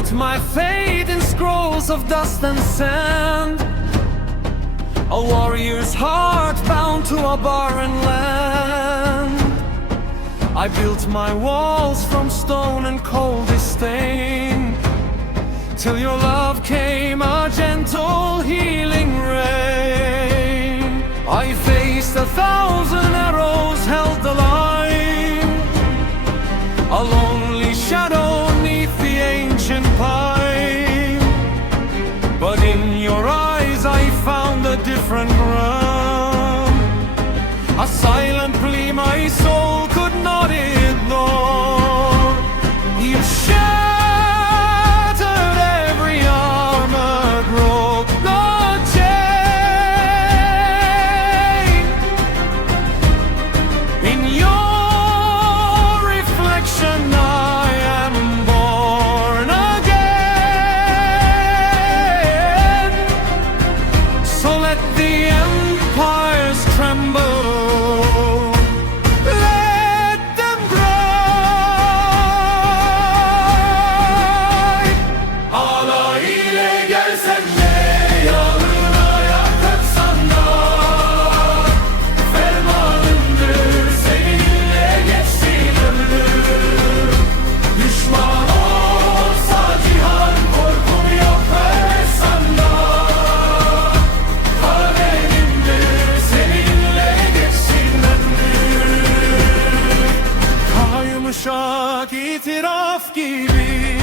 wrote my fate in scrolls of dust and sand. A warrior's heart bound to a barren land. I built my walls from stone and cold disdain. Till your love came, a gentle healing rain. I faced a thousand arrows held the line. A silent plea my soul Kaymışak itiraf gibi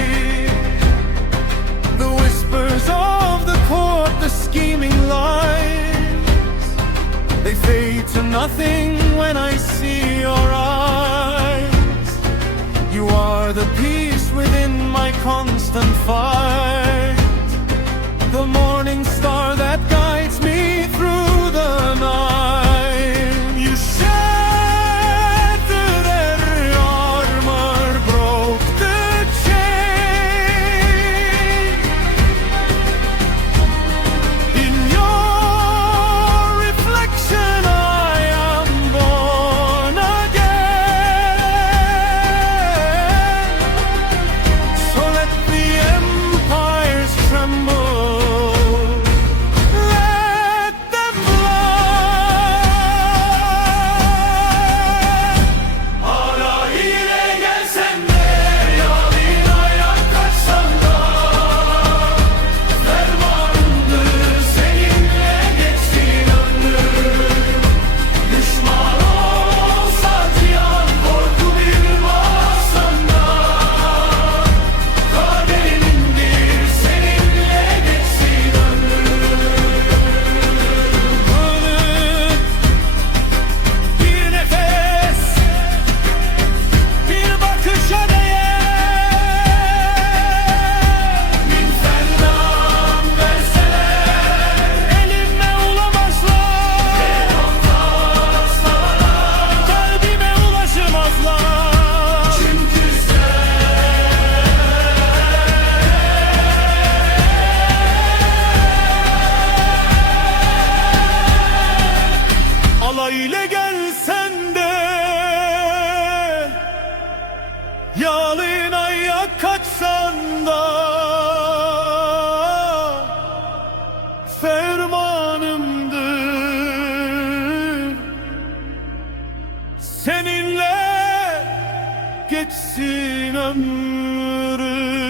The whispers of the court, the scheming lies. They fade to nothing when I see your eyes. You are the peace within my constant Alayla gelsen de. Yalın ayak kaçsan da. Fermanımdır. Seninle geçsin ömrüm